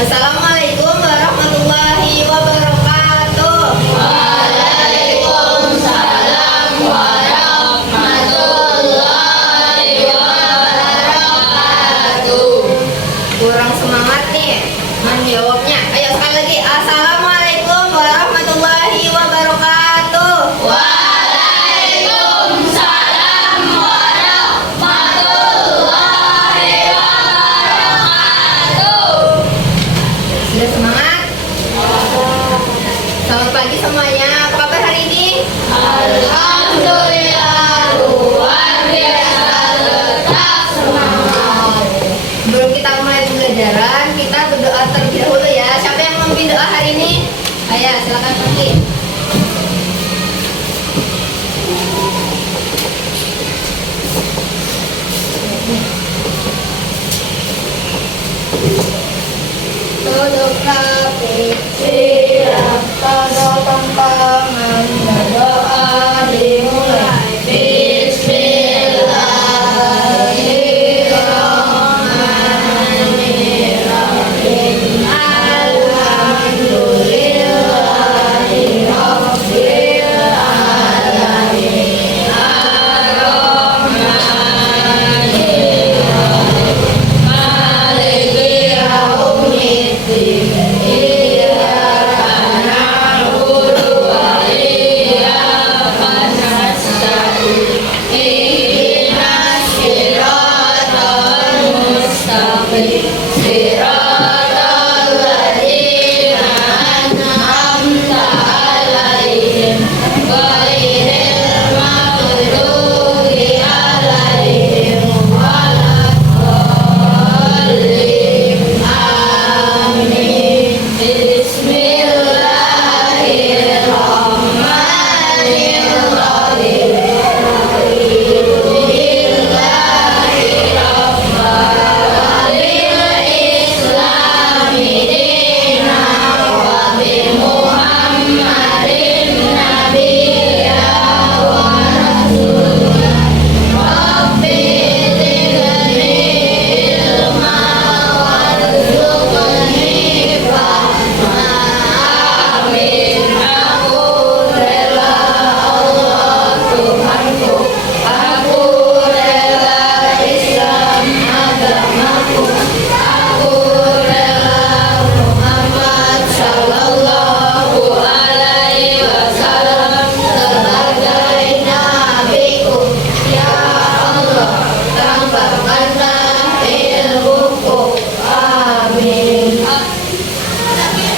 Assalamualaikum warahmatullahi wabarakatuh. Waalaikumsalam warahmatullahi wabarakatuh. Kurang semangat nih menjawabnya. Ayo sekali lagi. Assalamualaikum warahmatullahi wabarakatuh. Waalaikumsalam warahmatullahi wabarakatuh. Sudah semangat? Selamat pagi semuanya. Apa kabar hari ini? Alhamdulillah luar biasa, tetap semangat. Sebelum kita mulai pembelajaran, kita berdoa terlebih dahulu ya. Siapa yang memimpin doa hari ini? Ayo, silakan pergi. Duduk rapi, siap, pada tangan, berdoa dimulai. Bismillahirrahmanirrahim. Alhamdulillahirabbil alamin. Ar-Rahmanirrahim. Maliki yaumiddin. Iyyaka na'budu wa iyyaka nasta'in. Ihdinas siratal mustaqim. Siratal ladzina an'amta 'alaihim ghairil maghdubi 'alaihim waladdallin. Amin. Bismillahirrahmanirrahim.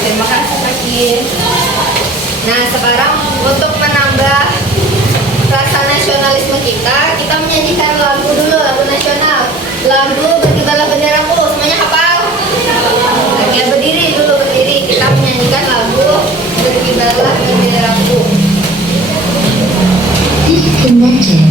Terima kasih Pak. Nah, sekarang untuk menambah rasa nasionalisme kita menyanyikan lagu dulu, lagu nasional. Lagu Berkibarlah Benderaku, semuanya hafal? Oke, berdiri dulu, berdiri. Kita menyanyikan lagu Berkibarlah Benderaku. Disconnected.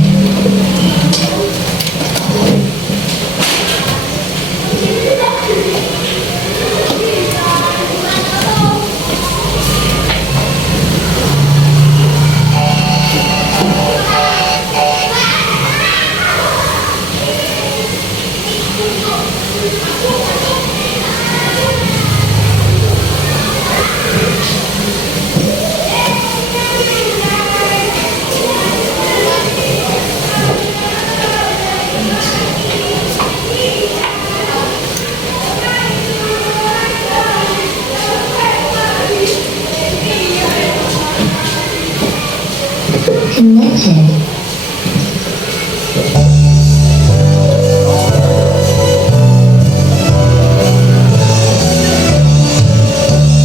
Connected.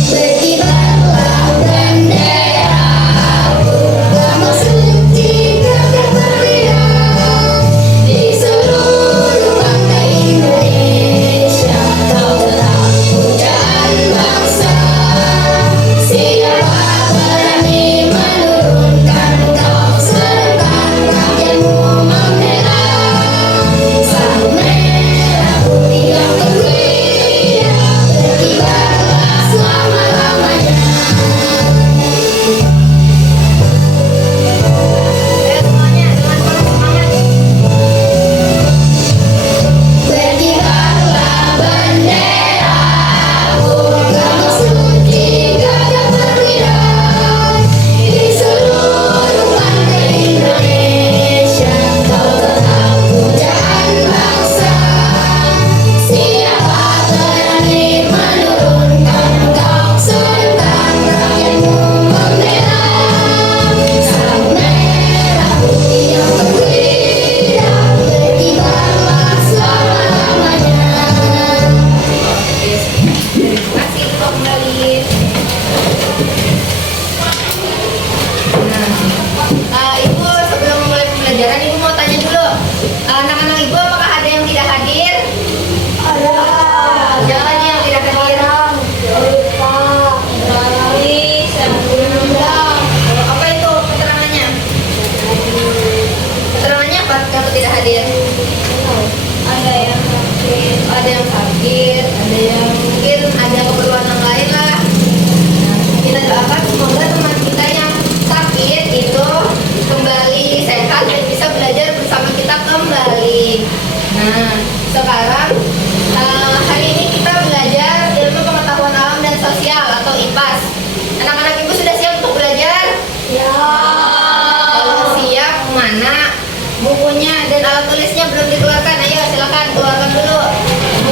Berkibarlah benderaku, lambang suci kemerdekaan. Di seluruh bangsa Indonesia, kau telah pujaan bangsa. Siapa berani menurunkan kau serta sekarang hari ini kita belajar ilmu pengetahuan alam dan sosial atau IPAS. Anak-anak ibu sudah siap untuk belajar? Ya. Kalau siap, mana bukunya dan alat tulisnya belum dikeluarkan? Ayo silakan keluarkan dulu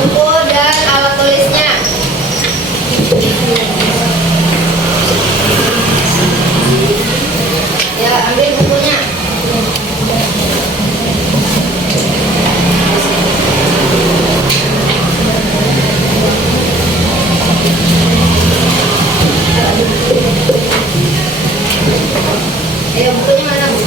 buku dan alat tulisnya. Ya, ambil bukunya. Ayo, bukunya mana, Bu?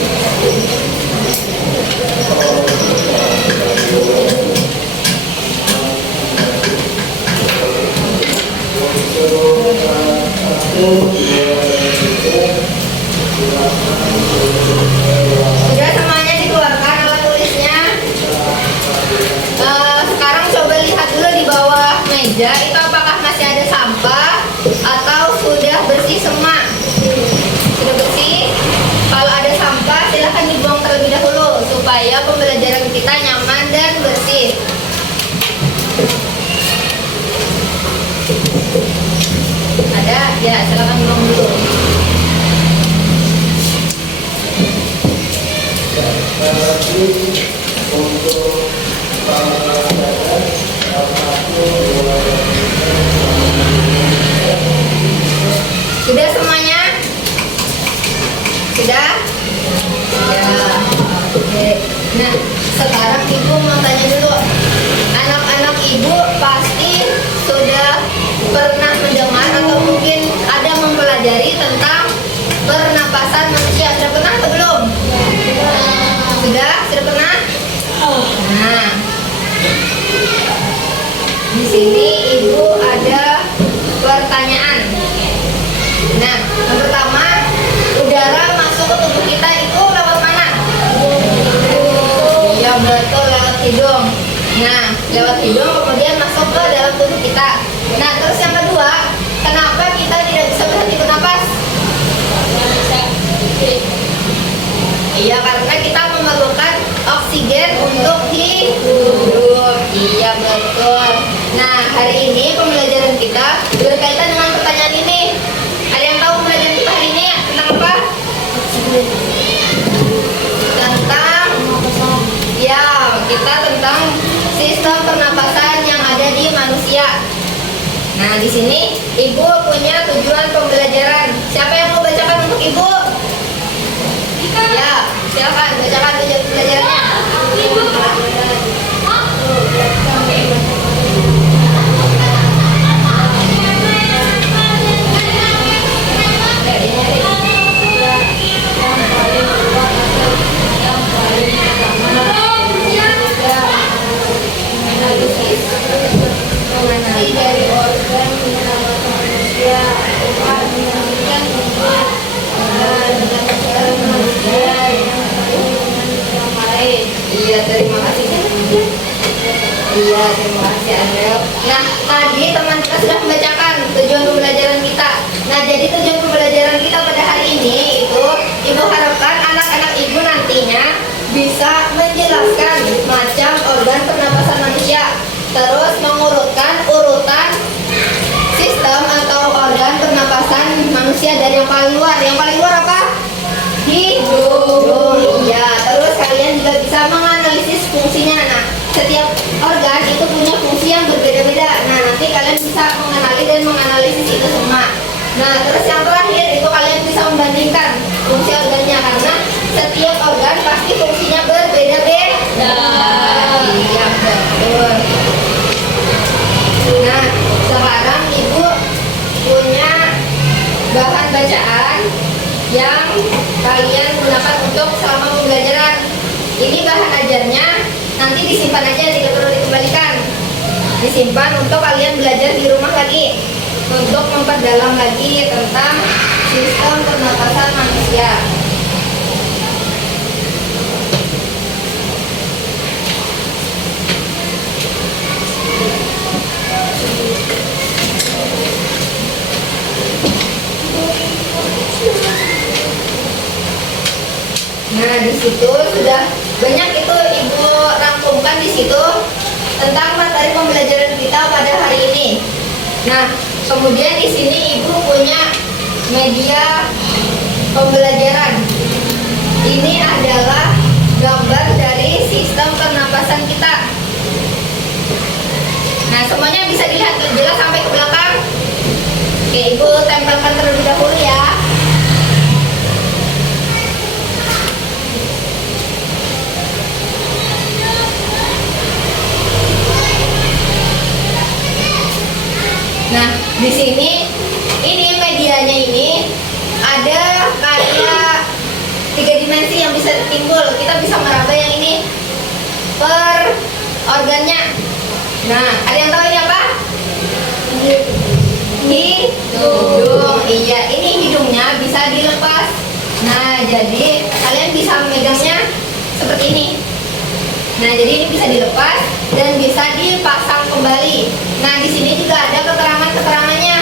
Sudah semuanya dikeluarkan alat tulisnya. Sekarang coba lihat dulu di bawah meja itu apakah masih ada sampah atau sudah bersih semua? Sudah bersih? Kalau ada sampah silahkan dibuang terlebih dahulu supaya pembelajaran kita nyaman dan bersih. Ada? Ya, silahkan buang dulu. Sudah semuanya? Sudah? Ya. Oke. Nah, sekarang ibu mau tanya dulu. Anak-anak ibu pasti sudah pernah mendengar atau mungkin ada mempelajari tentang pernapasan manusia. Sudah pernah atau belum? Sudah? Sudah pernah? Nah, di sini ibu ada pertanyaan. Nah, yang pertama, udara masuk ke tubuh kita itu lewat mana? Iya betul, lewat hidung. Nah, lewat hidung kemudian masuk ke dalam tubuh kita. Nah, terus yang kedua, kenapa kita tidak bisa berhenti bernapas? Iya, karena kita memerlukan oksigen untuk hidup. Iya betul. Nah, hari ini pembelajaran kita berkaitan dengan pertanyaan ini. Ada yang tahu pembelajaran kita hari ini tentang apa? Tentang kita tentang sistem pernapasan yang ada di manusia. Nah, di sini ibu punya tujuan pembelajaran. Siapa yang mau bacakan untuk ibu? Ya, silakan bacakan tujuan pembelajarannya. Mengenali dari organ manusia, dengan manusia yang lain. Iya, terima kasih. Iya, terima kasih Andrew. Nah, tadi teman kita sudah membacakan tujuan pembelajaran kita. Nah, jadi tujuan pembelajaran kita pada hari ini itu ibu harapkan anak-anak ibu nantinya bisa menjelaskan macam organ pernapasan manusia, terus mengurutkan urutan sistem atau organ pernapasan manusia dari yang paling luar. Yang paling luar apa? Hidung. Iya, terus kalian juga bisa menganalisis fungsinya. Nah, setiap organ itu punya fungsi yang berbeda-beda. Nah, nanti kalian bisa mengenali dan menganalisis itu semua. Nah, terus yang terakhir itu kalian bisa membandingkan fungsi organnya, karena setiap organ pasti fungsinya berbeda-beda. Iya, betul. Nah, sekarang ibu punya bahan bacaan yang kalian gunakan untuk selama pembelajaran. Ini bahan ajarnya, nanti disimpan aja, tidak perlu dikembalikan. Disimpan untuk kalian belajar di rumah lagi, untuk memperdalam lagi tentang sistem pernapasan manusia. Nah, di situ sudah banyak itu ibu rangkumkan di situ tentang materi pembelajaran kita pada hari ini. Nah, kemudian di sini Ibu punya media pembelajaran. Ini adalah gambar dari sistem pernapasan kita. Nah, semuanya bisa dilihat jelas sampai ke belakang. Oke, Ibu tempelkan terlebih dahulu ya. Nah, di sini ini medianya ini ada kayak 3 dimensi yang bisa timbul. Kita bisa meraba yang ini per organnya. Nah, ada yang tahu ini apa? Hidung. Iya, ini hidungnya bisa dilepas. Nah, jadi kalian bisa megangnya seperti ini. Nah, jadi ini bisa dilepas dan bisa dipasang kembali. Nah, di sini juga ada keterangan-keterangannya.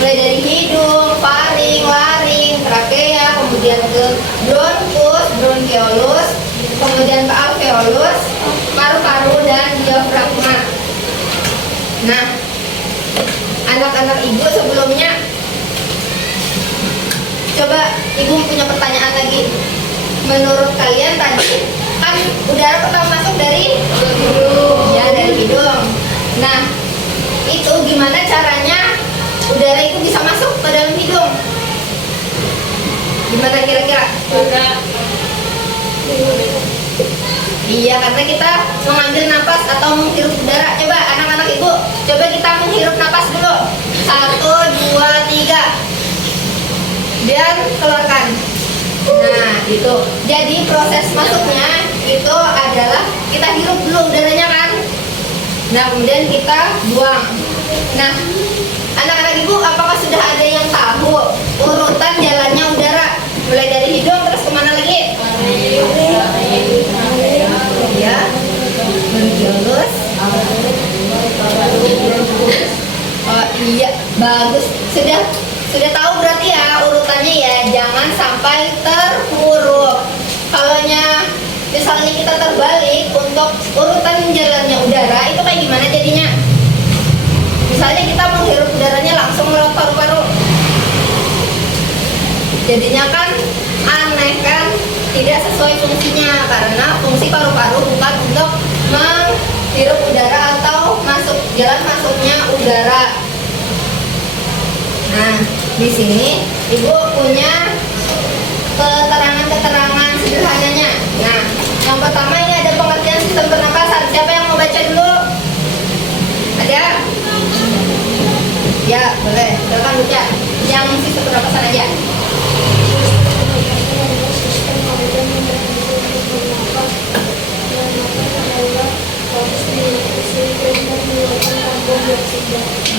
Mulai dari hidung, faring, laring, trakea, kemudian ke bronkus, bronkeolus, kemudian ke alveolus, paru-paru dan diafragma. Nah, anak-anak Ibu sebelumnya, coba Ibu punya pertanyaan lagi. Menurut kalian tadi kan udara pertama masuk dari hidung, ya dari hidung. Nah, itu gimana caranya udara itu bisa masuk ke dalam hidung? Gimana kira-kira? Iya, karena kita mengambil napas atau menghirup udara. Coba anak-anak Ibu, coba kita menghirup napas dulu. 1, 2, 3. Dan keluarkan. Nah, itu. Jadi proses masuknya itu adalah kita hirup dulu udaranya kan. Nah, kemudian kita buang. Nah, anak-anak Ibu, apakah sudah ada yang tahu urutan jalannya udara? Mulai dari hidung terus kemana lagi? Ya, bronkiolus. Oh iya, bagus. Sudah tahu berarti ya urutannya ya. Jangan sampai terhuruf. Kalaunya misalnya kita terbalik untuk urutan jalannya udara itu kayak gimana jadinya? Misalnya kita menghirup udaranya langsung lewat paru-paru. Jadinya kan aneh kan? Tidak sesuai fungsinya, karena fungsi paru-paru bukan untuk menghirup udara atau jalan masuknya udara. Nah, di sini Ibu punya keterangan-keterangan sederhananya. Nah, yang pertama ini ada pengertian sistem pernapasan. Siapa yang mau baca dulu? Ada? Ya, boleh. Silakan baca. Yang sistem pernapasan aja.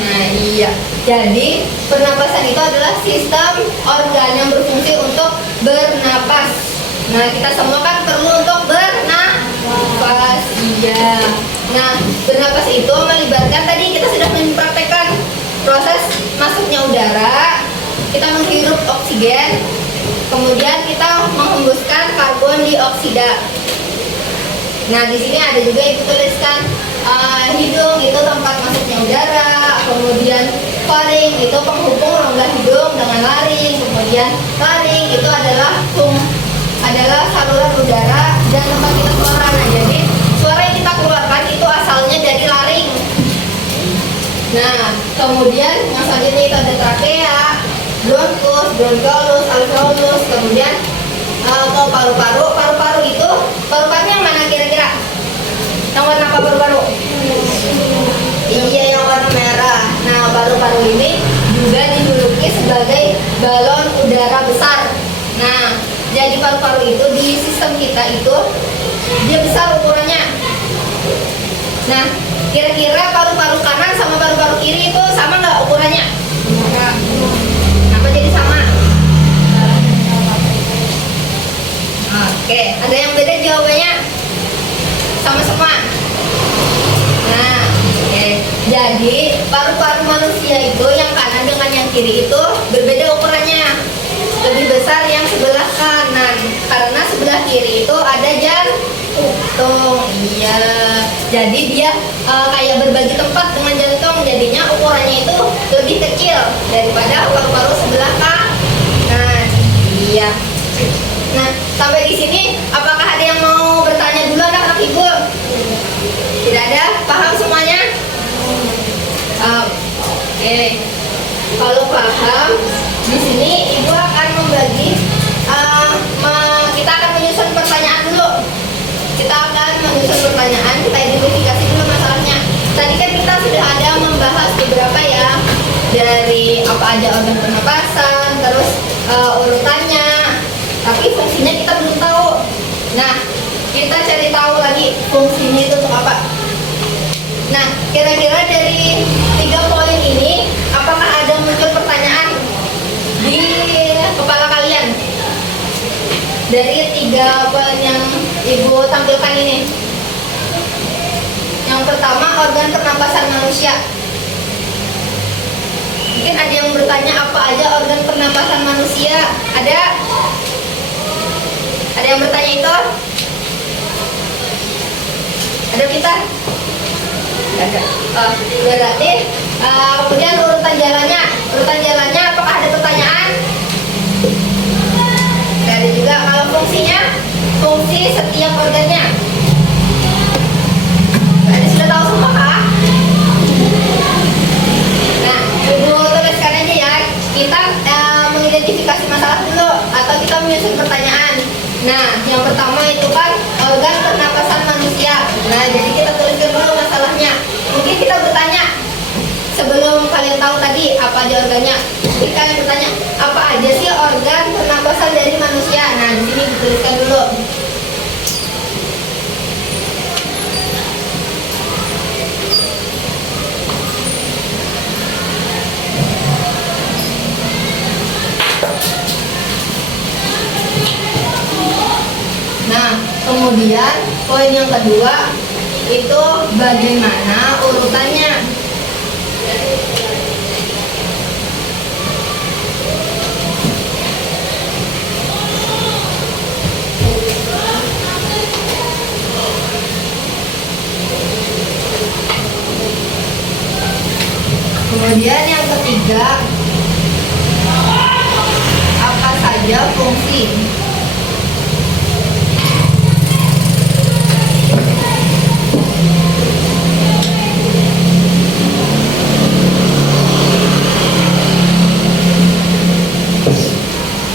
Nah, iya. Jadi, pernapasan itu adalah sistem organ yang berfungsi untuk bernapas. Nah, kita semua kan perlu untuk bernapas. Iya. Nah, bernapas itu melibatkan tadi kita sudah mempraktekkan proses masuknya udara, kita menghirup oksigen, kemudian kita menghembuskan karbon dioksida. Nah, di sini ada juga Ibu tuliskan hidung itu tempat masuknya udara, kemudian faring itu penghubung rongga hidung dengan laring, kemudian laring itu adalah saluran udara dan tempat kita suara. Nah, jadi suara yang kita keluarkan itu asalnya dari laring. Nah, kemudian yang selanjutnya itu ada trakea, bronkus, bronkeolus, alveolus, kemudian ke paru-paru. Paru-paru itu, paru-paru yang mana kira-kira? Yang warna apa paru-paru? Iya, yang warna merah. Nah, paru-paru ini juga dijuluki sebagai balon udara besar. Nah, jadi paru-paru itu di sistem kita itu dia besar ukurannya. Nah, kira-kira paru-paru kanan sama paru-paru kiri itu sama nggak ukurannya? Kenapa jadi sama? Oke, ada yang beda jawabannya? Sama semua. Nah, oke. Jadi paru-paru manusia itu yang kanan dengan yang kiri itu berbeda ukurannya. Lebih besar yang sebelah kanan karena sebelah kiri itu ada jantung. Iya. Jadi dia kayak berbagi tempat dengan jantung, jadinya ukurannya itu lebih kecil daripada paru-paru sebelah kanan. Nah, iya. Nah, sampai di sini apakah ada yang mau bertanya dulu anak-anak ibu? Tidak ada? Paham semuanya? Oke. Kalau paham, di sini ibu akan membagi. Kita akan menyusun pertanyaan dulu. Kita akan menyusun pertanyaan. Kita identifikasi dulu masalahnya. Tadi kan kita sudah ada membahas beberapa ya, dari apa aja organ pernapasan, terus urutannya. Tapi fungsinya kita belum tahu. Nah, kita cari tahu lagi fungsinya itu untuk apa. Nah, kira-kira dari 3 poin ini, apakah ada muncul pertanyaan di kepala kalian? Dari 3 poin yang ibu tampilkan ini. Yang pertama, organ pernapasan manusia. Mungkin ada yang bertanya apa aja organ pernapasan manusia? Ada? Ada yang bertanya itu? Ada kita? Ada. Berarti kemudian urutan jalannya apakah ada pertanyaan? Ada juga. Kalau fungsinya, fungsi setiap organnya. Ada sudah tahu semua kah? Nah, ibu tuliskan aja ya. Kita mengidentifikasi masalah dulu atau kita menyusun pertanyaan. Nah, yang pertama itu kan organ pernapasan manusia. Nah, jadi kita tuliskan dulu masalahnya. Mungkin kita bertanya, sebelum kalian tahu tadi apa aja organnya, mungkin kalian bertanya, apa aja sih organ pernapasan dari manusia? Nah, di sini dituliskan dulu. Nah, kemudian poin yang kedua itu bagaimana urutannya. Kemudian yang ketiga, apa saja fungsi?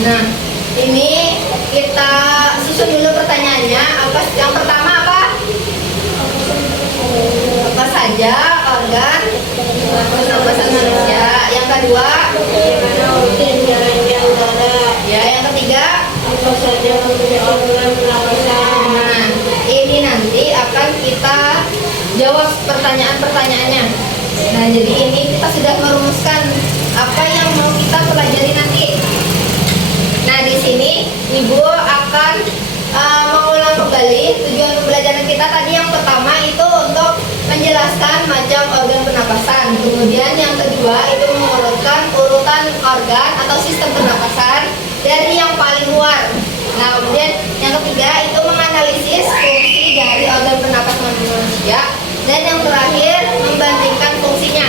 Nah, ini kita susun dulu pertanyaannya. Yang pertama apa? Apa saja organ pernapasan manusia? Yang kedua, Bagaimana rutin jalannya udara? ya yang ketiga, Apa saja fungsi organ pernapasan? nah ini nanti akan kita jawab pertanyaan-pertanyaannya. Nah, jadi ini kita sudah merumuskan apa yang mau kita pelajari nanti. Nah, di sini ibu akan mengulang kembali tujuan pembelajaran kita tadi. Yang pertama itu untuk menjelaskan macam organ pernapasan. Kemudian yang kedua itu mengurutkan urutan organ atau sistem pernapasan dari yang paling luar. Nah, kemudian yang ketiga itu menganalisis fungsi dari organ pernapasan manusia. Dan yang terakhir membandingkan fungsinya.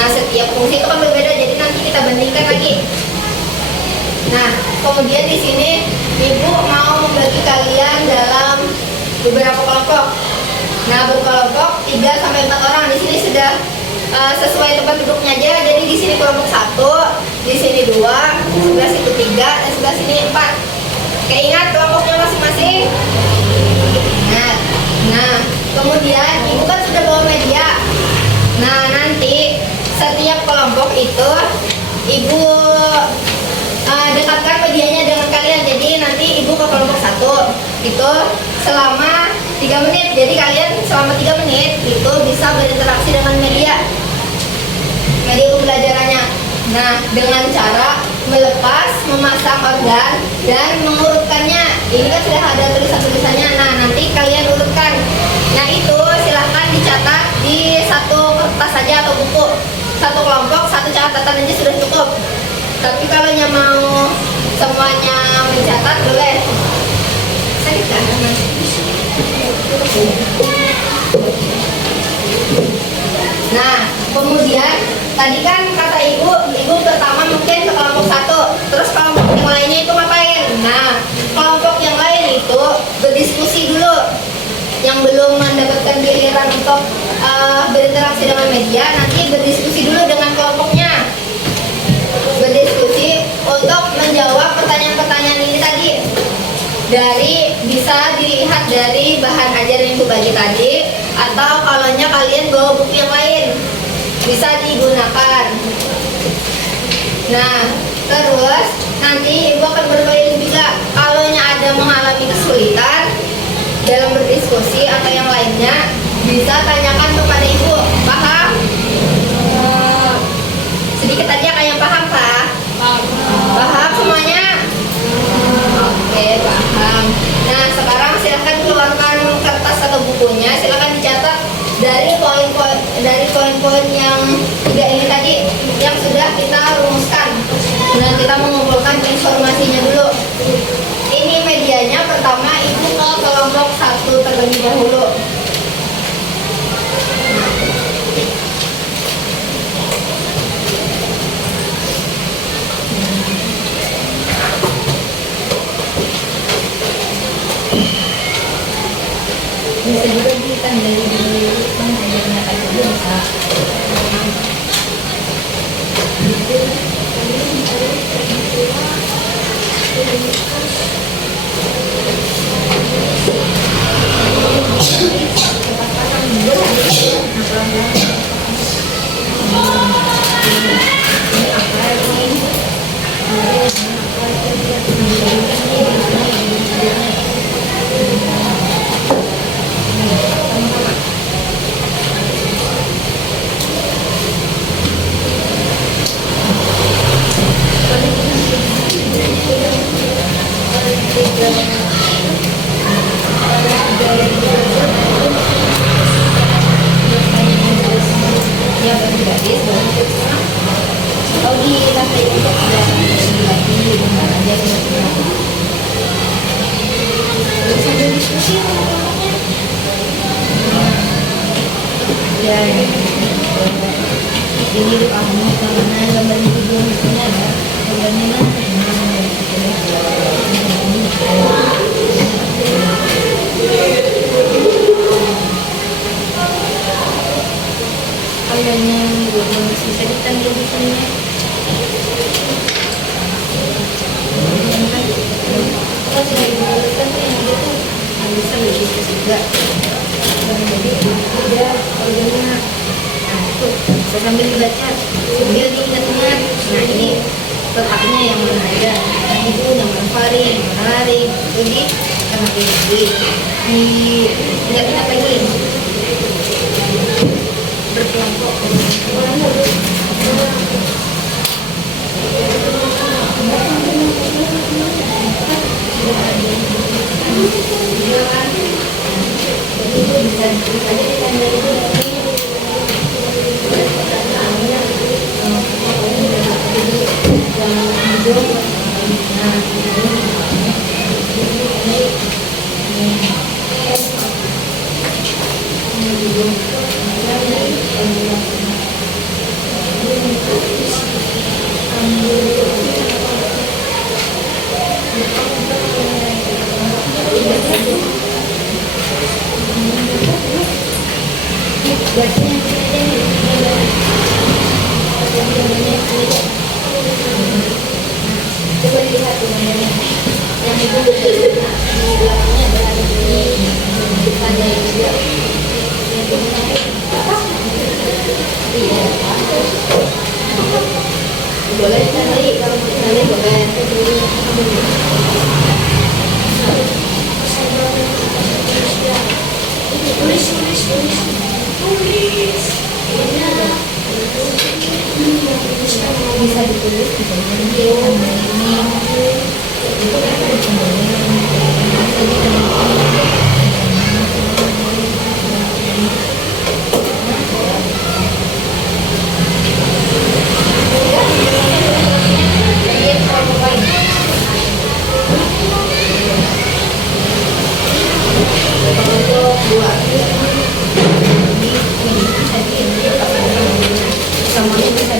Nah, setiap fungsi itu kan berbeda, jadi nanti kita bandingkan lagi. Nah, kemudian di sini ibu mau membagi kalian dalam beberapa kelompok. Nah, berkelompok 3 sampai 4 orang. Di sini sudah sesuai tempat duduknya aja. Jadi di sini kelompok 1, di sini 2, sebelah situ 3, dan sebelah sini 4. Oke, ingat kelompoknya masing-masing. Nah, kemudian ibu kan sudah bawa media. Nah, nanti setiap kelompok itu ibu dekatkan medianya dengan kalian. Jadi nanti ibu ke kelompok 1 itu selama 3 menit. Jadi kalian selama 3 menit itu bisa berinteraksi dengan media pembelajarannya. Nah, dengan cara melepas, memasang organ dan mengurutkannya. Ini kan sudah ada tulisan-tulisannya. Nah, nanti kalian urutkan. Nah, itu silahkan dicatat di satu kertas saja atau buku. Satu kelompok, satu catatan aja sudah cukup. Tapi kalau yang mau semuanya mencatat boleh. Sakit kan? Tadi kan kata ibu pertama mungkin ke kelompok 1, terus kelompok yang lainnya itu ngapain? Nah, kelompok yang lain itu berdiskusi dulu. Yang belum mendapatkan giliran untuk berinteraksi dengan media, nanti berdiskusi dulu dengan kelompoknya. Berdiskusi untuk menjawab pertanyaan-pertanyaan ini tadi. Bisa dilihat dari bahan ajar yang ibu bagi tadi, atau kalaunya kalian bawa buku yang lain bisa digunakan. Nah, terus nanti ibu akan berbagi juga kalaunya ada mengalami kesulitan dalam berdiskusi atau yang lainnya, bisa tanyakan kepada ibu. Paham? Sedikit aja kayak paham, Pak? Paham semuanya? Oke, paham. Nah, sekarang silahkan keluarkan kertas atau bukunya, silahkan dicatat dari poin-poin yang 3 ini tadi yang sudah kita rumuskan. Nah, kita mengumpulkan informasinya dulu. Ini medianya pertama ibu ke kelompok 1 terlebih dahulu. Bisa juga ditandai di pengajarnya tadi bisa. Ya, bagi-bagi oh di lantai itu ada lagi dengan aja terus sambil diskusi ya ini dipahami karena gambar itu belum ada gambarnya kayaknya belum bisa ditandai di sini. Kalau sudah dibuatkan yang itu bisa berdiskusi juga. Jadi ada organnya. Nah itu bisa sambil dibaca, sambil diingat-ingat. Nah ini letaknya yang mana aja. Nah itu yang mana faring, yang mana laring. Jadi karena diingat-ingat lagi. Berkelompok coba dilihat yang ibu belakangnya ada juga boleh nanti kalau boleh bisa ditulis bisa jadi sama ini bisa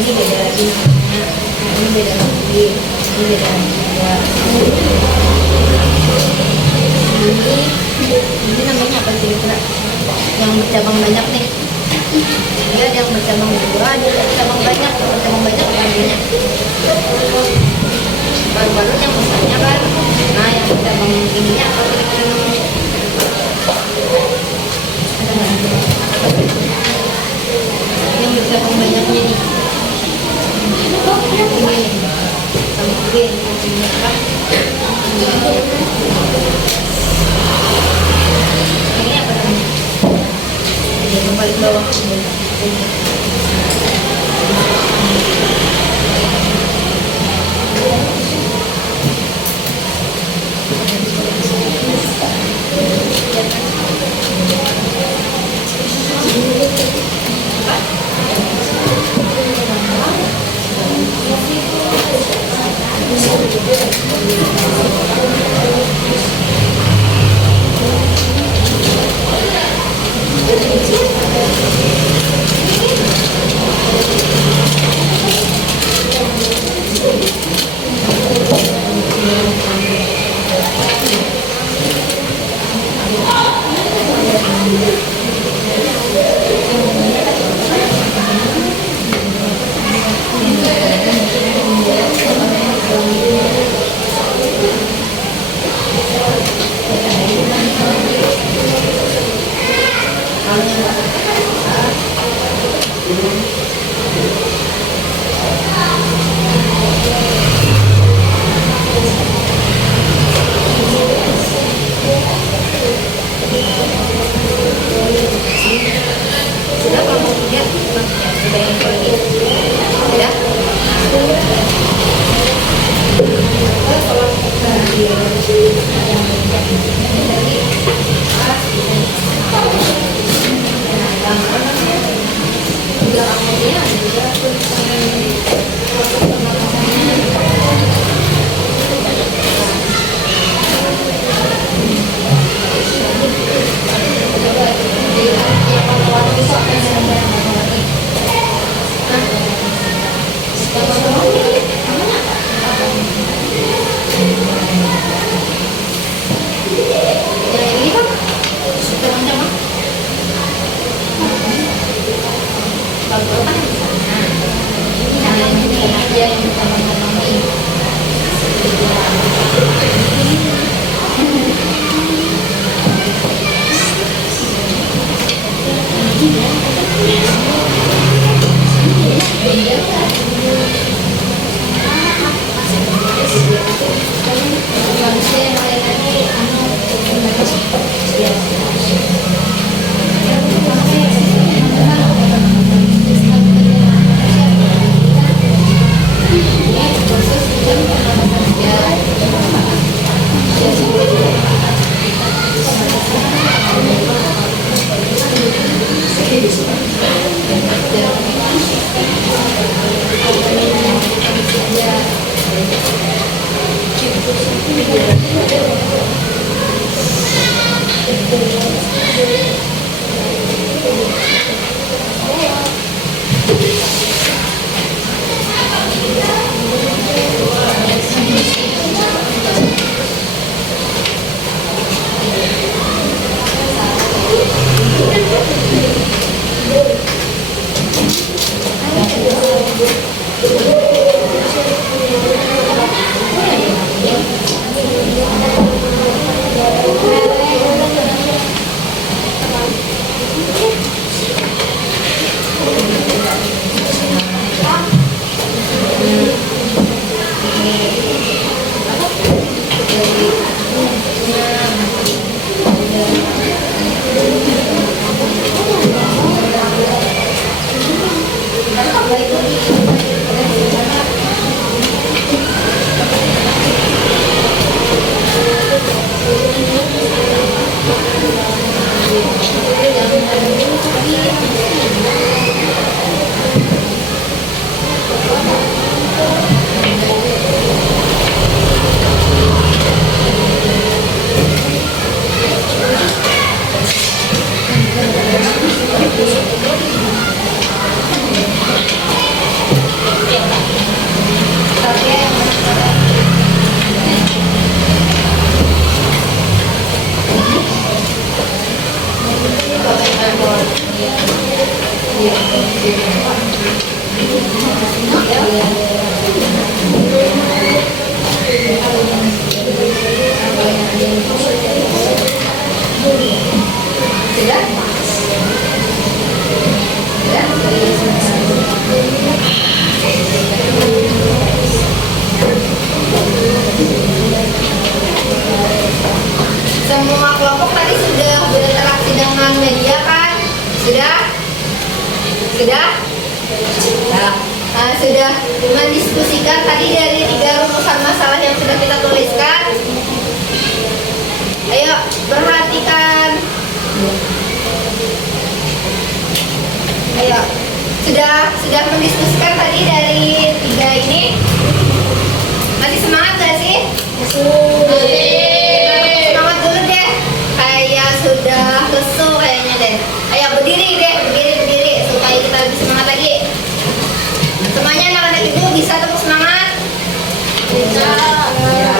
Ini beda lagi, ini beda lagi, ini beda lagi juga. Ini namanya apa sih kira? Yang bercabang banyak nih. Dia ada yang bercabang dua, ada yang bercabang banyak. Bercabang banyak namanya. Baru-baru yang besarnya kan. Nah yang bercabang ininya apa kira-kira namanya? Ada nggak? Yang bercabang banyaknya nih. Ini apa namanya? Yang paling bawah. Sudah kelompok 3? Sudah yang lagi? Sudah? Yang ini kan? Teman-teman. Bagus kan? Nah, ini aja yang teman-teman ini. Semua kelompok tadi sudah berinteraksi dengan media kan? Sudah? Sudah? Nah, sudah mendiskusikan tadi dari 3 rumusan masalah yang sudah kita tuliskan. Ayo, perhatikan. Ayo, sudah mendiskusikan tadi dari 3 ini. Masih semangat gak sih? Semangat dulu deh. Kayak sudah lesu kayaknya deh. Ayo berdiri deh, berdiri supaya kita lebih semangat lagi. Semuanya anak-anak itu bisa terus semangat? Bisa. Ya.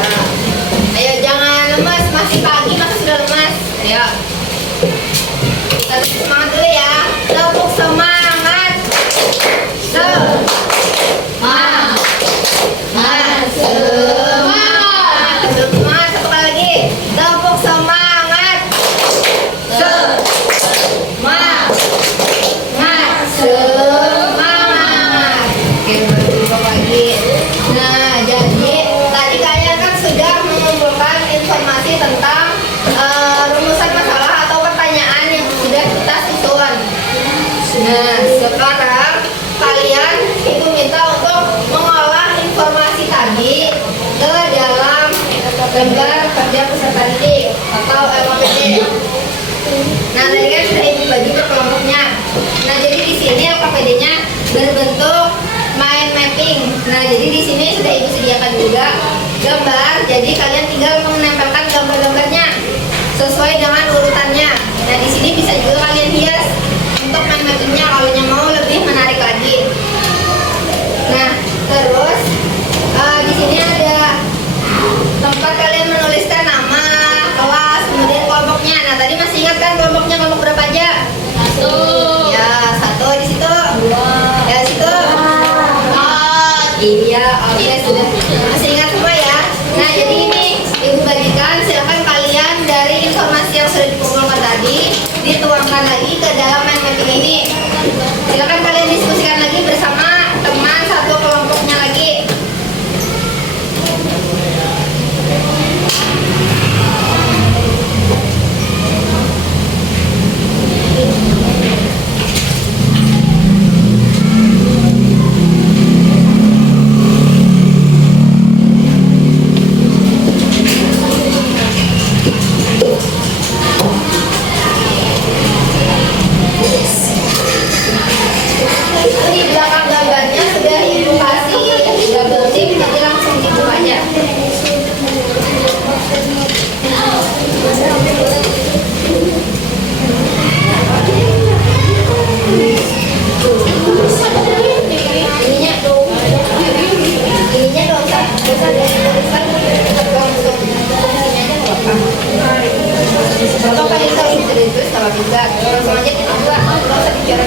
Ayo jangan lemas, masih pagi masa sudah lemas. Ayo. Kita terus semangat dulu ya. Tepuk semangat. Semangat. Semangat. gambar kerja peserta didik atau LKPD. Nah, tadi kan sudah ibu bagi per kelompoknya. Nah, jadi di sini LKPD-nya berbentuk mind mapping. Nah, jadi di sini sudah ibu sediakan juga gambar. Jadi kalian tinggal menempelkan gambar-gambarnya sesuai dengan urutannya. Nah, di sini bisa juga kalian hias untuk mind mappingnya kalau yang mau lebih menarik lagi. Nah, terus di sini ada tempat kalian menuliskan nama, kelas, kemudian kelompoknya. Nah, tadi masih ingat kan kelompoknya kelompok berapa aja? 1. Ya, 1 di situ. 2. Ya, di situ. 4. Iya, oke, sudah. Masih ingat semua ya? Nah, jadi ini ibu bagikan, silakan kalian dari informasi yang sudah dikumpulkan tadi dituangkan lagi ke dalam mind mapping ini. Silakan kalian diskusikan lagi bersama teman satu kelompoknya lagi. Di belakang gambarnya sudah ibu kasih double tick, jadi langsung dibuka aja. Ininya dong, atau kalian tahu itu sama juga, langsung aja kita buka, nggak usah bicara.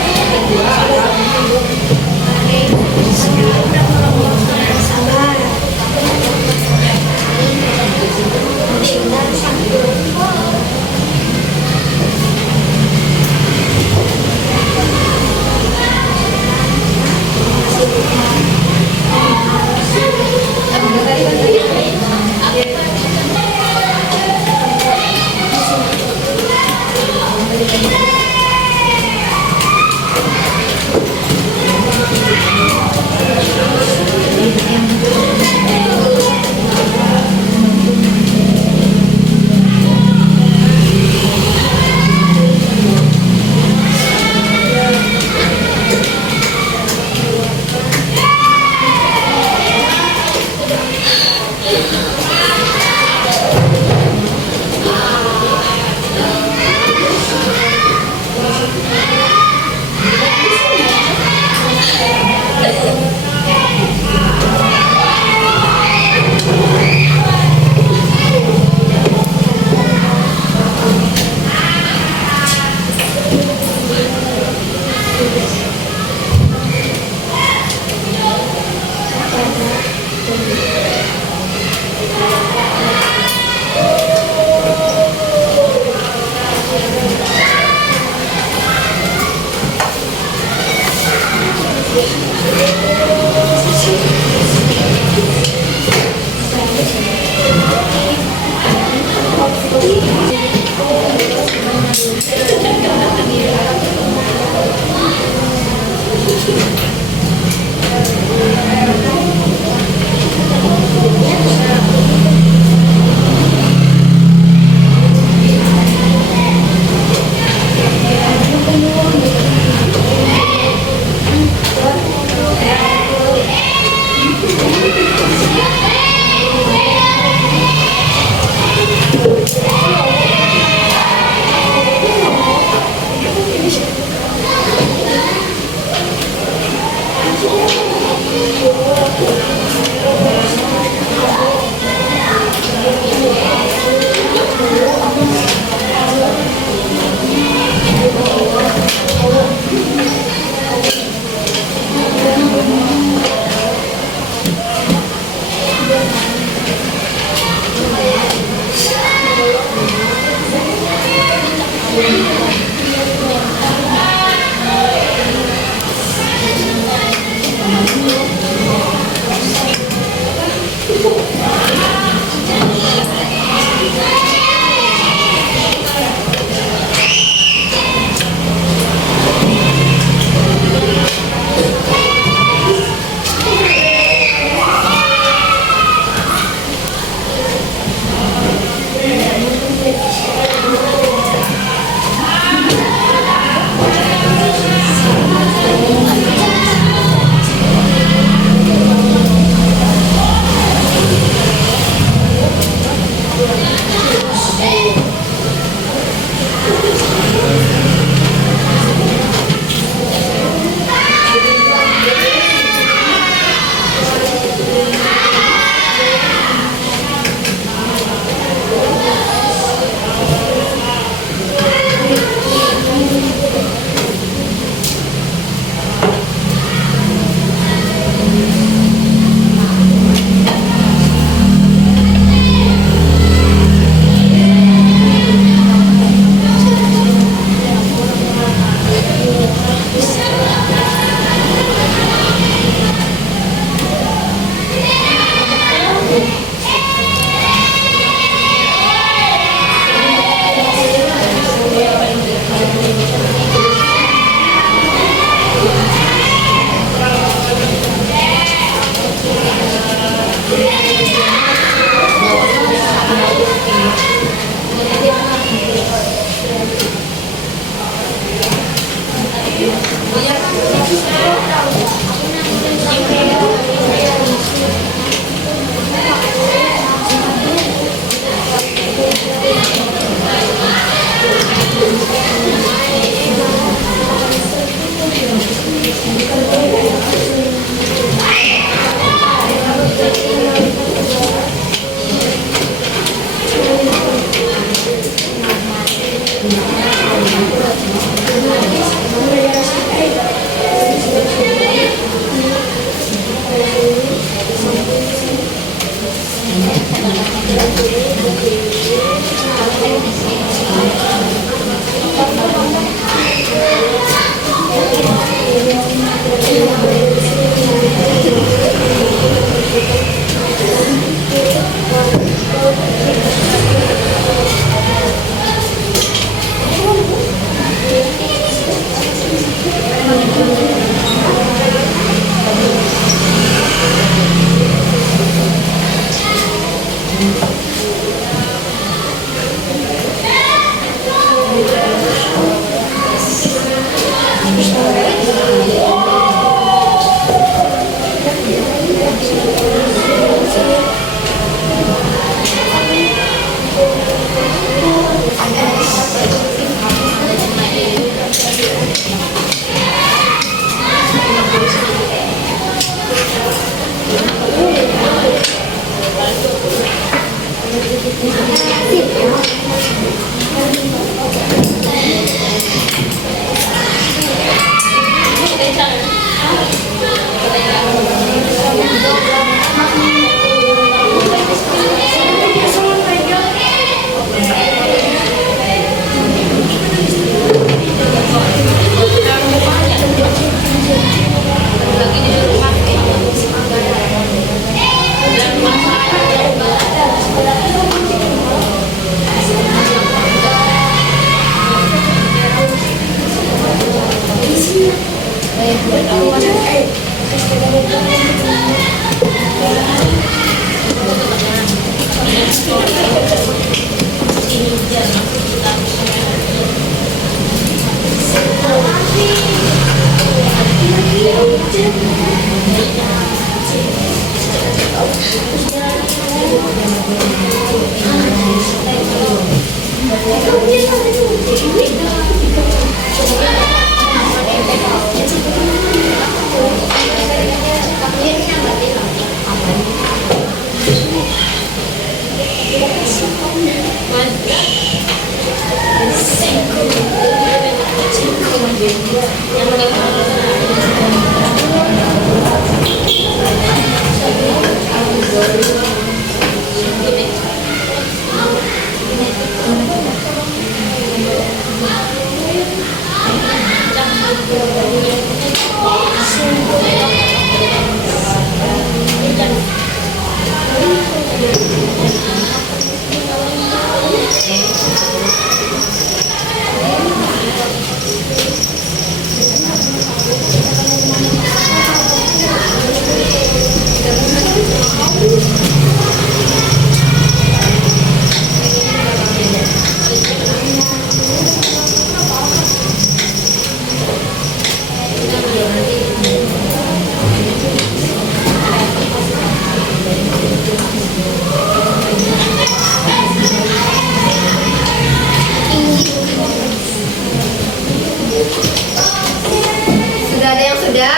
Sudah ada yang sudah?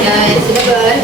Ya, yang sudah buat.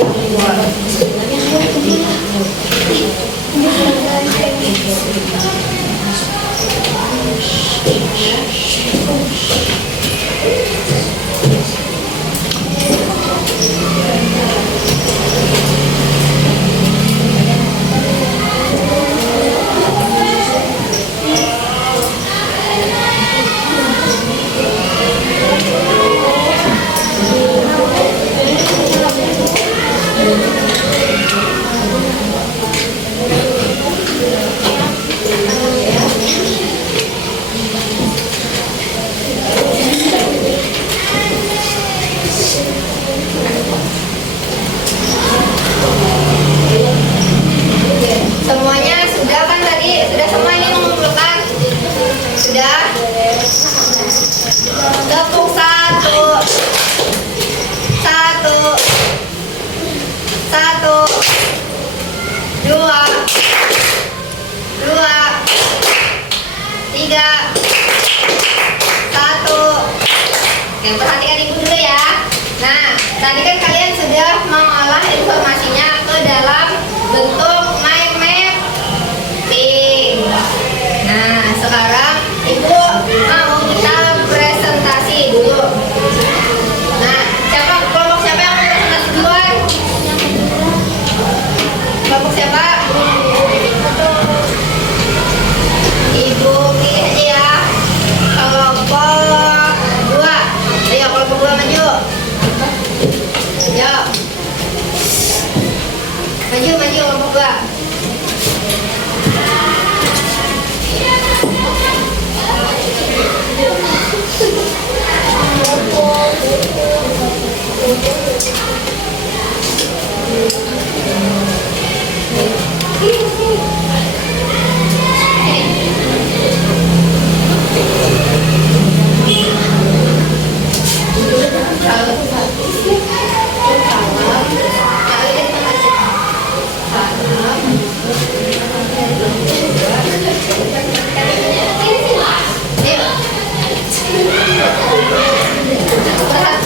Semuanya sudah kan tadi? Sudah semua ini mengumpulkan? Sudah? Tepuk satu. Satu. Satu. Dua. Dua. Tiga. Satu. Oke, perhatikan ibu dulu ya. kelompok 2.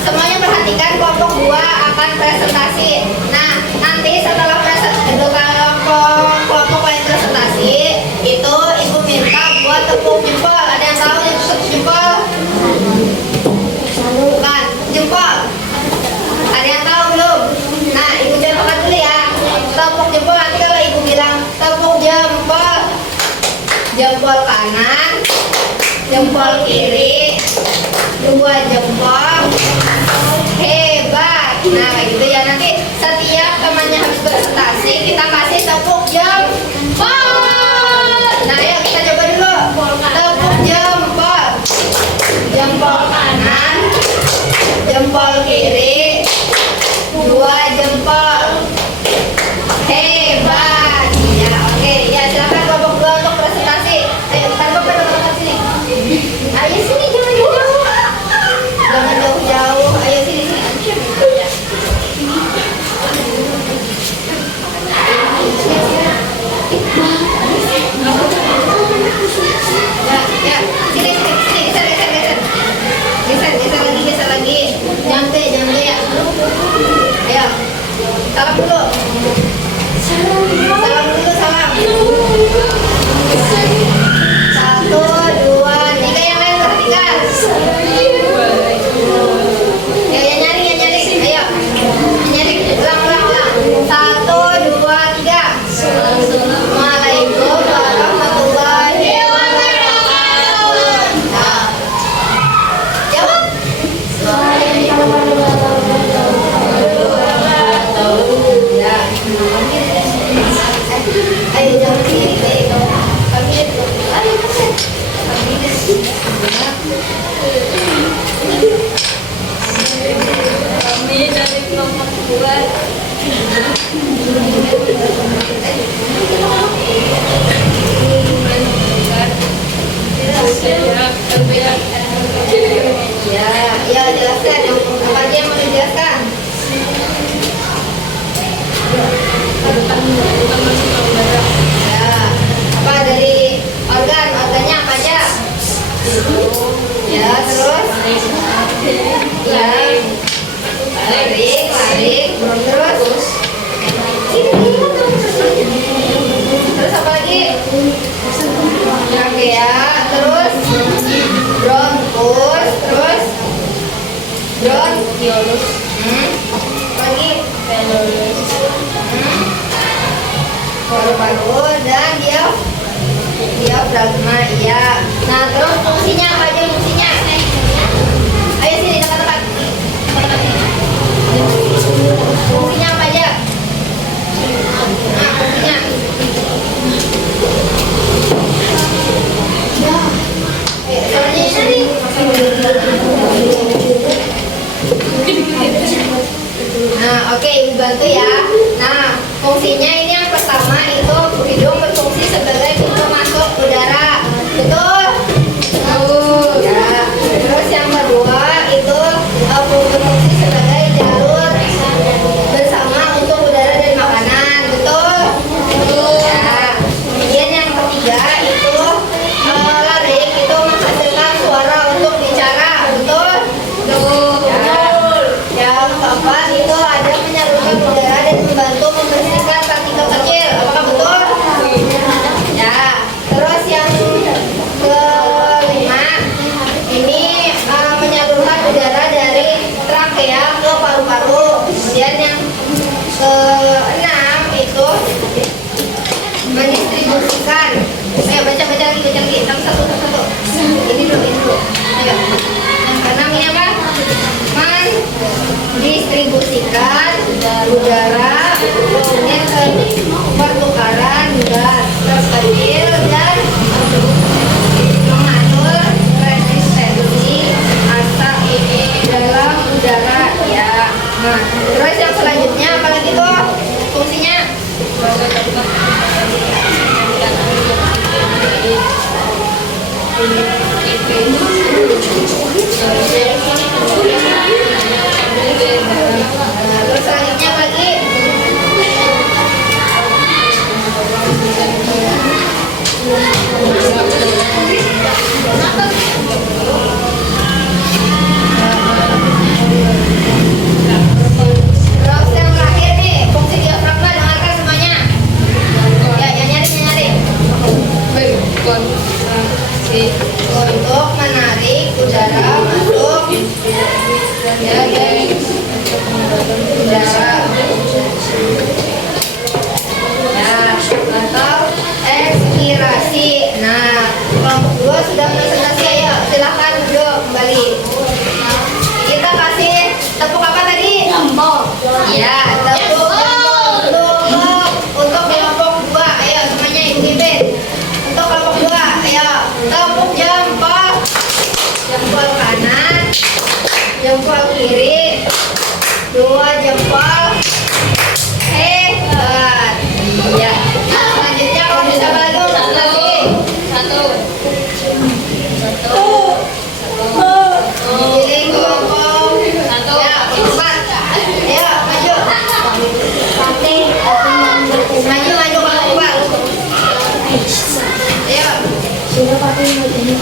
Semuanya perhatikan, kelompok 2 akan presentasi. Nah, nanti setelah presentasi, kalau kelompok lain presentasi, itu ibu minta buat tepuk jempol. Ada yang tahu yang tepuk jempol? Bukan, jempol. Ada yang tahu belum? Nah, ibu contohkan dulu ya. Tepuk jempol, nanti kalau ibu bilang tepuk jempol, jempol kanan, jempol kiri, 2 jempol, hebat. Nah kayak gitu ya, nanti setiap temannya habis presentasi kita kasih tepuk jempol. Nah ayo kita coba dulu. Tepuk jempol, jempol kanan, jempol kiri, 2 jempol, hebat. Ya oke, ya silakan kelompok 2 untuk presentasi. Ayo kan sini. Ayo sini, jangan jauh-jauh. Jangan jauh-jauh. Ayo sini. Ya, sini. Geser lagi. Jangan ya. Ayo. Salam dulu. Salam. 1, 2, 3, yang lain perhatikan. Ya, nyari. Ayo. Nyari. Ulang. 1, 2, 3. Assalamualaikum warahmatullahi wabarakatuh. Nah. Jawab. Ya. Ayo jangan sini. Ayo kasih. Kami dari kelompok 2. Ya jelaskan. Apa aja yang mau dijelaskan? Ya, apa dari organnya apa aja? Ya, terus? Ya, lari, terus? Terus apa lagi? Oke ya, terus? Bronkus, terus? Bronkiolus. Lagi? Paru-paru dan diafragma. Iya. Nah terus fungsinya apa aja fungsinya? Ayo sini dekat. Fungsinya apa aja? Nah fungsinya. Nah oke, ibu bantu ya. Nah fungsinya ini yang pertama itu hidung berfungsi sebagai pintu masuk udara, betul? Ya. Terus yang kedua itu berfungsi sebagai jalur bersama untuk udara dan makanan, betul? Ya. Kemudian yang ketiga itu laring itu menghasilkan suara untuk bicara, betul? Ya. Yang keempat itu ada menyalurkan udara dan membantu membersihkan partikel kecil, apakah betul? Ya. Terus yang kelima ini menyalurkan udara dari trakea ke paru-paru. Kemudian yang keenam itu mendistribusikan. Ayo baca lagi satu. Ini dulu. Ayo. Yang keenam ini apa? Mendistribusikan udara. Kemudian Nah, terus yang selanjutnya apalagi tuh fungsinya? Nah, terus selanjutnya apa lagi? Terus yang terakhir nih, fungsi diafragma dengarkan semuanya. Ya, yang nyari. Untuk menarik udara masuk ya guys, udara ya atau ekspirasi. Nah, kelompok 2 sudah presentasi, ayo silahkan duduk kembali. Kita kasih tepuk apa tadi? Jempol. Ya, tepuk jempol dulu untuk kelompok 2. Ayo semuanya ibu Bibit. Untuk kelompok 2, ayo tepuk jempol. Jempol kanan, jempol kiri, 2 jempol. Hebat. Iya. Nah, selanjutnya kalau bisa bantu lagi. Giling kelompok. Ya, 4. Ayo, maju. Maju kelompok 4. Ayo. Sudah pakai ini.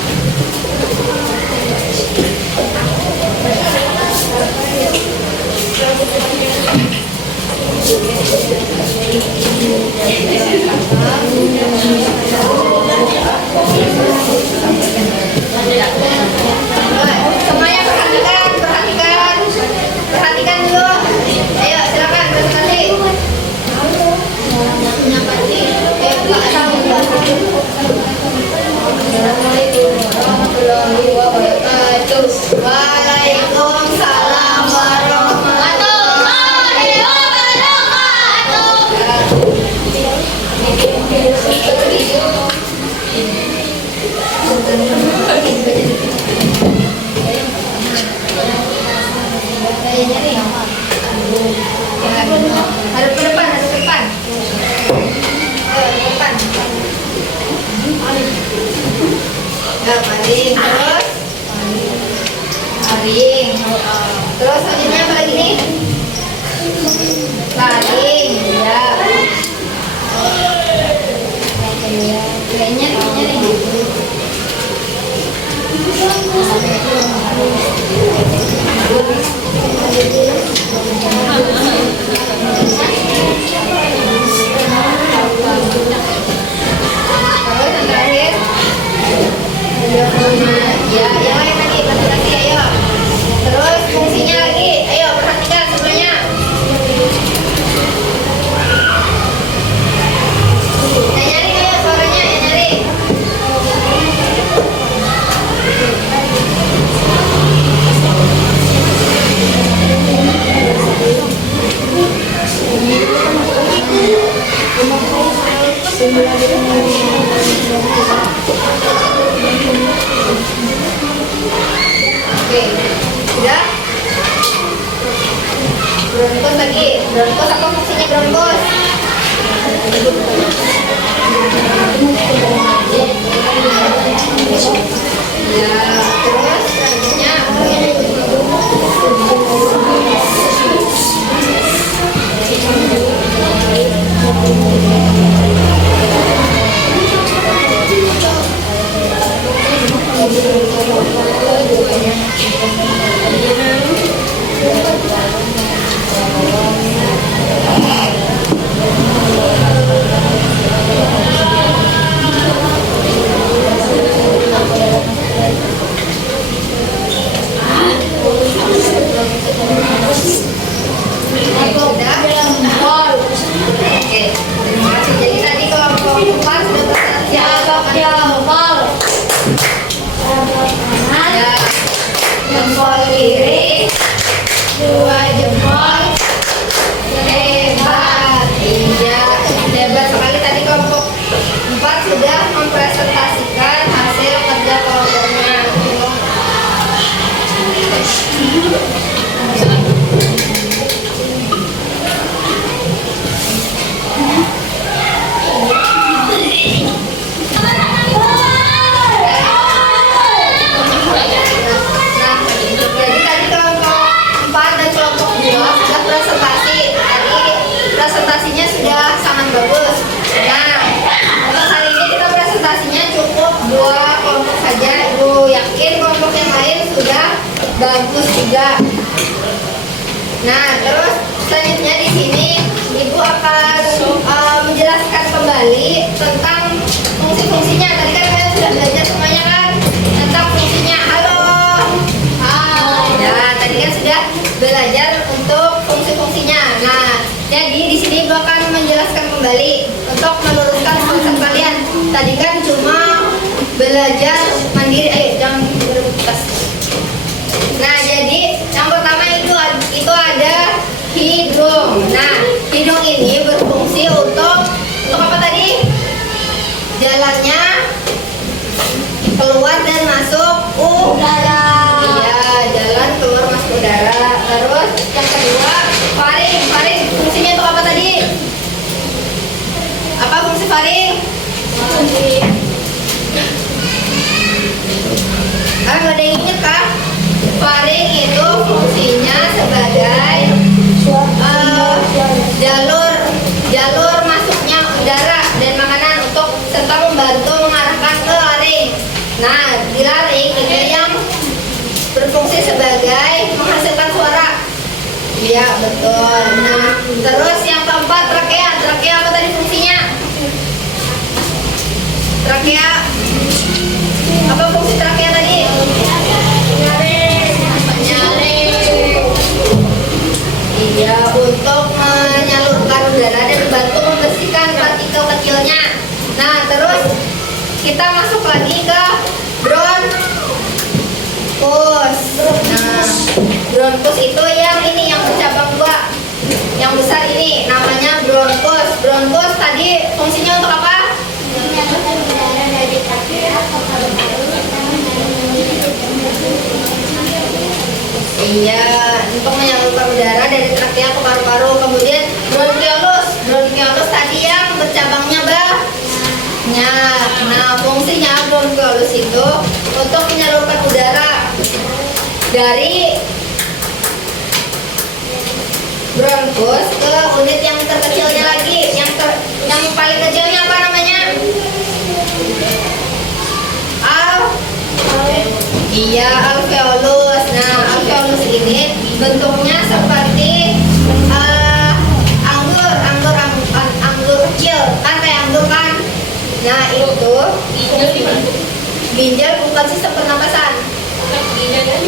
Semuanya perhatikan dulu. Ayo silakan presentasi. Assalamualaikum warahmatullahi wabarakatuh. Waalaikumsalam warahmatullahi Hadap ke depan. Ayo, ke depan. Ya, paling terus. Paling. Terus selanjutnya apa lagi nih? Paling, ya. Kayaknya nih. Terus yang terakhir. Ya, yang lain lagi presentasi, ayo. Terus fungsinya lagi, ayo perhatikan semuanya. Yang nyari, ayo suaranya yang nyari. Oke, sudah? Bronkos lagi. Bronkos apa fungsinya bronkos? Ya, terus selanjutnya sudah bagus juga. Nah, terus selanjutnya di sini Ibu akan menjelaskan kembali tentang fungsi-fungsinya. Tadi kan kalian sudah belajar semuanya kan tentang fungsinya. Halo. Hai. Nah, tadi kan sudah belajar untuk fungsi-fungsinya. Nah, jadi di sini Ibu akan menjelaskan kembali untuk meluruskan konsep kalian. Tadi kan cuma belajar mandiri. Ayo, jangan berebutas. Nah, jadi yang pertama itu ada hidung. Nah, hidung ini berfungsi untuk apa tadi? Jalannya keluar dan masuk udara. Iya, jalan keluar masuk udara. Terus yang kedua, faring. Fungsinya untuk apa tadi? Apa fungsi faring? Ada yang ingat kah? Faring itu fungsinya sebagai jalur masuknya udara dan makanan untuk serta membantu mengarahkan ke laring. Nah, di laring itu yang berfungsi sebagai menghasilkan suara. Iya, betul. Nah, terus yang keempat trakea. Trakea apa tadi fungsinya? Trakea. Apa fungsi trakea tadi? Iya, untuk menyalurkan udara dan membantu membersihkan partikel kecilnya. Nah, terus kita masuk lagi ke bronkus. Nah, bronkus itu yang ini yang bercabang dua, yang besar ini namanya bronkus. Bronkus tadi fungsinya untuk apa? Menyalurkan udara dari trachea ke paru-paru serta Iya, untuk menyalurkan udara dari trakea ke paru-paru. Kemudian bronkiolus tadi yang bercabangnya banyak. Nah, fungsinya bronkiolus itu untuk menyalurkan udara dari bronkus ke unit yang terkecilnya lagi. Yang paling kecilnya apa namanya? Iya, alveolus. Nah, alveolus ini bentuknya seperti anggur kecil, kan kayak anggur kan? Nah, itu ginjal bukan sistem pernapasan. Ginjalnya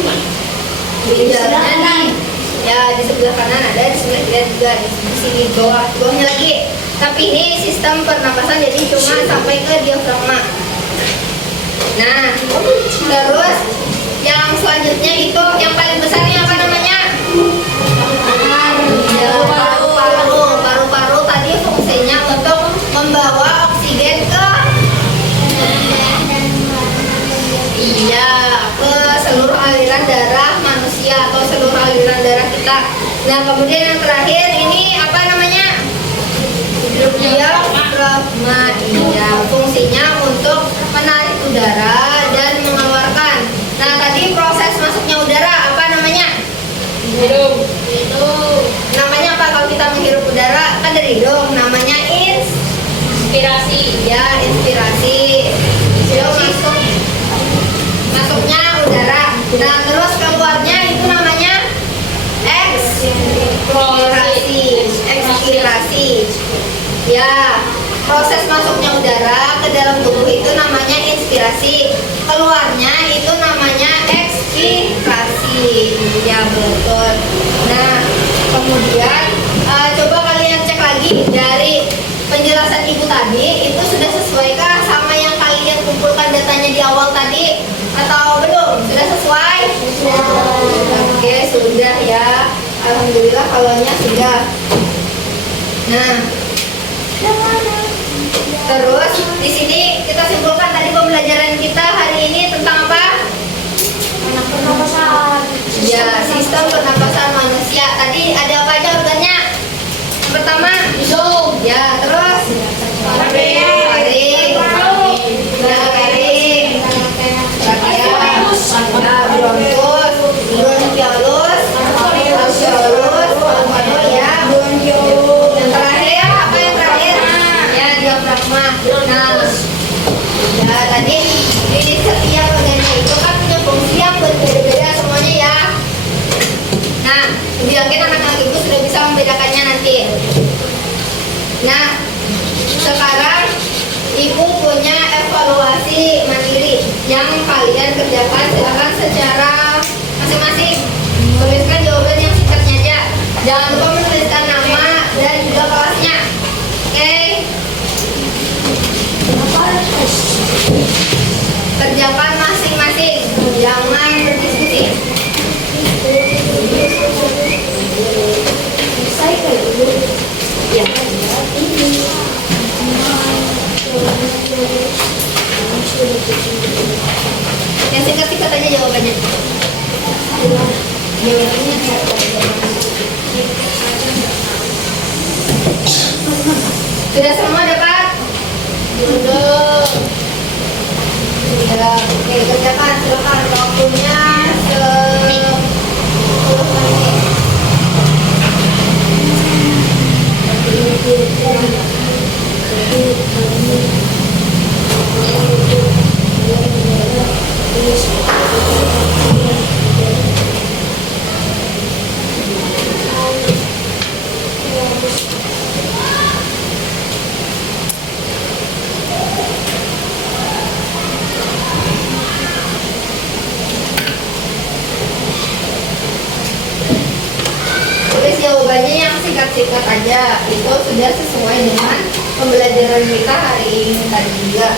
nih, ya di sebelah kanan ada, di sebelah kiri juga, di sini bawahnya lagi. Tapi ini sistem pernapasan, jadi cuma sampai ke diafragma. Nah, terus yang selanjutnya itu yang paling besarnya apa namanya? Paru-paru tadi fungsinya untuk membawa oksigen ke ke seluruh aliran darah manusia atau seluruh aliran darah kita. Nah, kemudian yang terakhir ini apa namanya? Diafragma. Iya, fungsinya untuk menarik udara dan mengeluarkan. Nah, tadi proses masuknya udara apa namanya? hidung. Namanya apa kalau kita menghirup udara? Kan dari hidung. Namanya Inspirasi. ya, inspirasi. Masuknya udara. Nah, terus keluarnya itu namanya ekspirasi. Ya, proses masuknya udara ke dalam tubuh itu namanya inspirasi. Keluarnya itu namanya ekspirasi. Ya, betul. Nah, kemudian coba kalian cek lagi dari penjelasan ibu tadi, itu sudah sesuaikah sama yang kalian kumpulkan datanya di awal tadi atau belum? Sudah sesuai? Oke, sudah ya. Alhamdulillah kalaunya sudah. Nah, terus di sini kita simpulkan tadi pembelajaran kita hari ini tentang apa? Pernapasan. Ya, sistem pernapasan manusia. Tadi ada apa aja organnya? Yang pertama, Hidung. ya, terus Trakea. faring, bronkus, bronkiolus, alveolus, ya, yang terakhir apa yang terakhir? Ya, diafragma. Nah, ya tadi di setiap organnya itu kan punya fungsi yang berbeda-beda. Sudah semua dapat? Sudah. Sudah. Oke, kerjakan. Silakan. Waktunya 10 menit. Tulis jawabannya yang singkat-singkat aja. Itu sudah sesuai dengan pembelajaran kita hari ini tadi juga.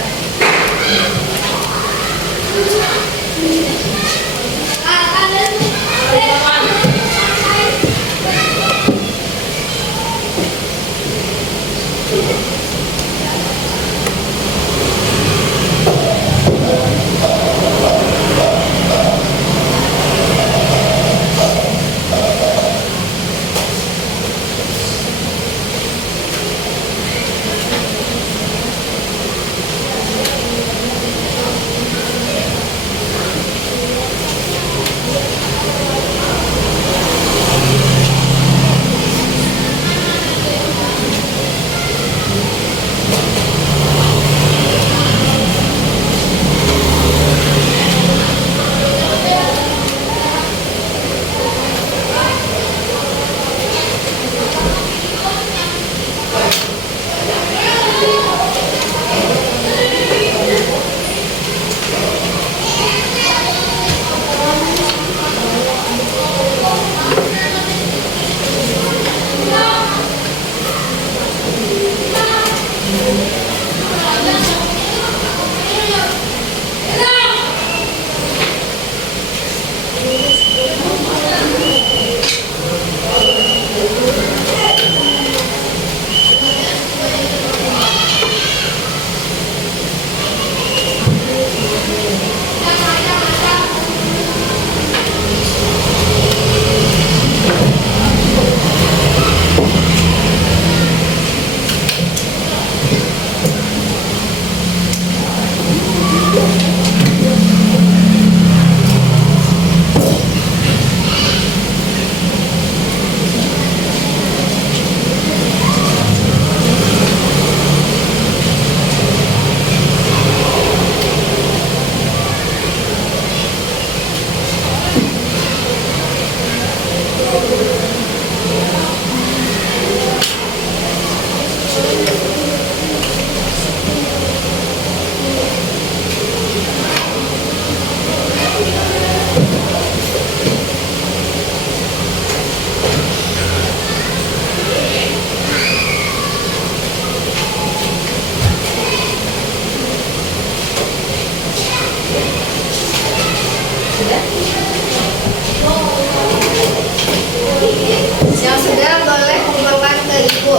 Yang sudah boleh kumpulkan ke ibu.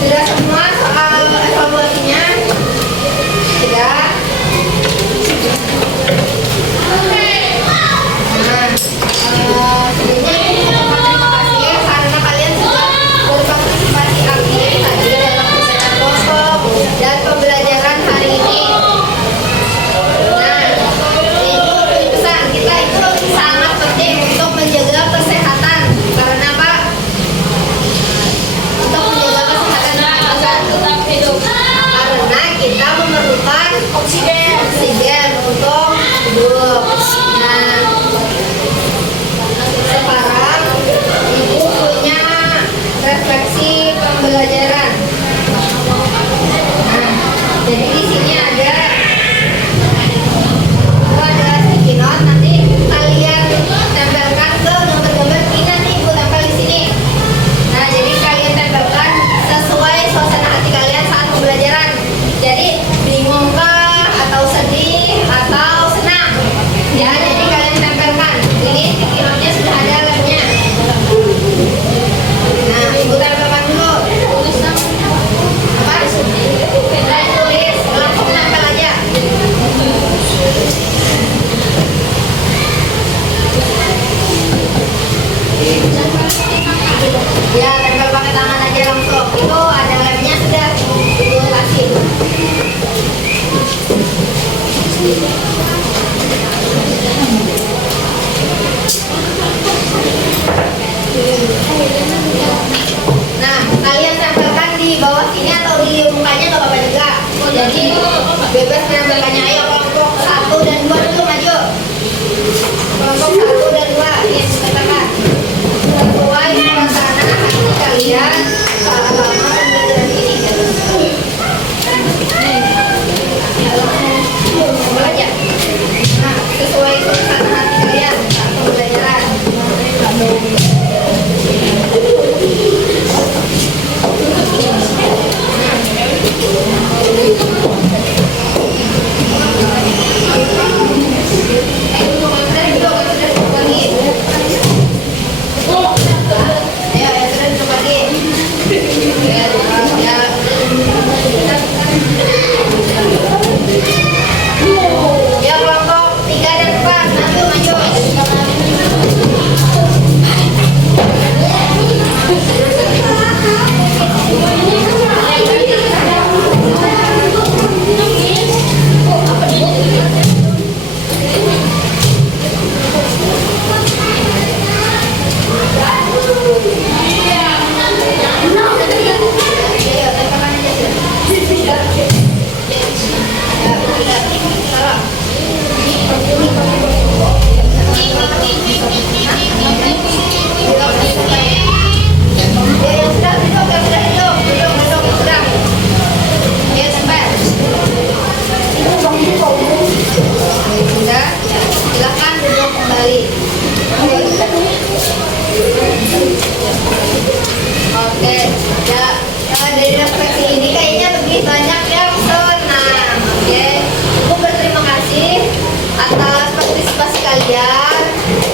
Sudah semua soal evaluasinya? Sudah? Sebelumnya ini terima kasih karena kalian sudah berpartisipasi aktif tadi dalam kegiatan kelompok dan pembelajaran hari ini. Nah, ini pesan kita itu sangat penting untuk menjaga kesehatan. Karena apa? Untuk menjaga kesehatan tetap hidup. Karena kita memerlukan oksigen untuk hidup. Nah, sekarang ibu punya refleksi pembelajaran. Nah, jadi di sini ada sticky note. Nanti kalian tempelkan ke gambar-gambar ini. Nanti ibu tempel di sini. Nah, jadi kalian tempelkan sesuai suasana hati kalian saat pembelajaran. Jadi bingungkah atau sedih atau senang? Ya, jadi kalian tempelkan. Ini sticky note-nya sudah ada lemnya. Nah, ibu tempelkan dulu. Apa? Dan tulis langsung tempel aja. Ya, tempel pakai tangan aja langsung. Itu ada lemnya sudah. Ibu kasih. Nah, kalian tempelkan di bawah sini atau di mukanya nggak apa-apa juga. Jadi bebas menempelkannya. Ayo kelompok agama pembelajaran ini. Coba aja. Nah, sesuai kesukaan hati kalian saat pembelajaran. Ya kelompok 3 dan 4 maju. Silakan duduk kembali. Oke, ya dari refleksi ini kayaknya lebih banyak yang senang. Oke, aku berterima kasih atas partisipasi kalian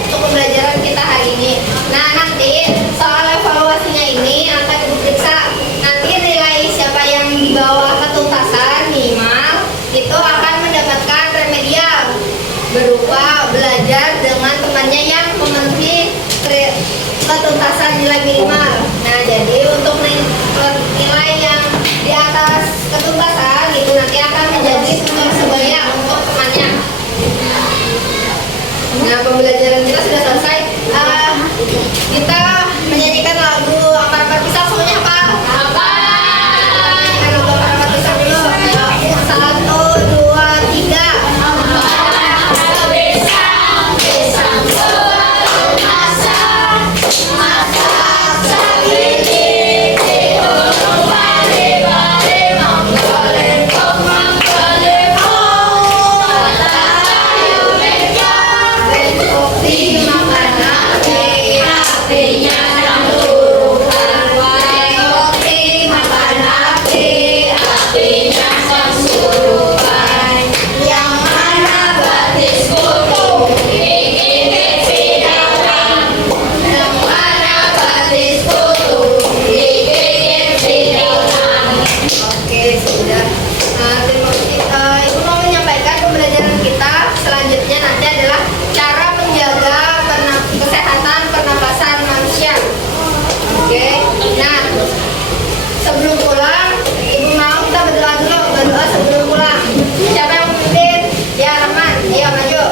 untuk pembelajaran kita hari ini. Nah, nanti soal evaluasinya ini akan ibu periksa. Nanti nilai siapa yang di bawah ketuntasan minimal itu akan mendapatkan remedial berupa belajar dengan temannya yang memenuhi ketuntasan nilai minimal. Nah, jadi untuk nilai yang di atas ketuntasan itu nanti akan menjadi tutor sebaya untuk temannya. Nah, pembelajaran kita sudah selesai. Kita menyanyikan lagu Akar-Akar Pisang semuanya apa? Menyanyikan lagu Akar-Akar Pisang dulu. 1, 2, 3. Oke, sudah. Terima kasih. Ibu mau menyampaikan pembelajaran kita selanjutnya nanti adalah cara menjaga kesehatan pernapasan manusia. Oke. Nah, sebelum pulang, ibu mau kita berdoa dulu. Berdoa sebelum pulang. Siapa yang memimpin? Ya, Rahman. Iya, maju.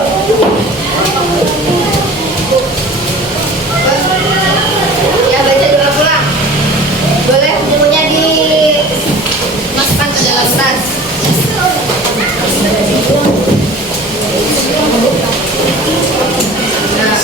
Ya, baca doa pulang. Boleh bukunya dimasukkan ke dalam tas. Nah.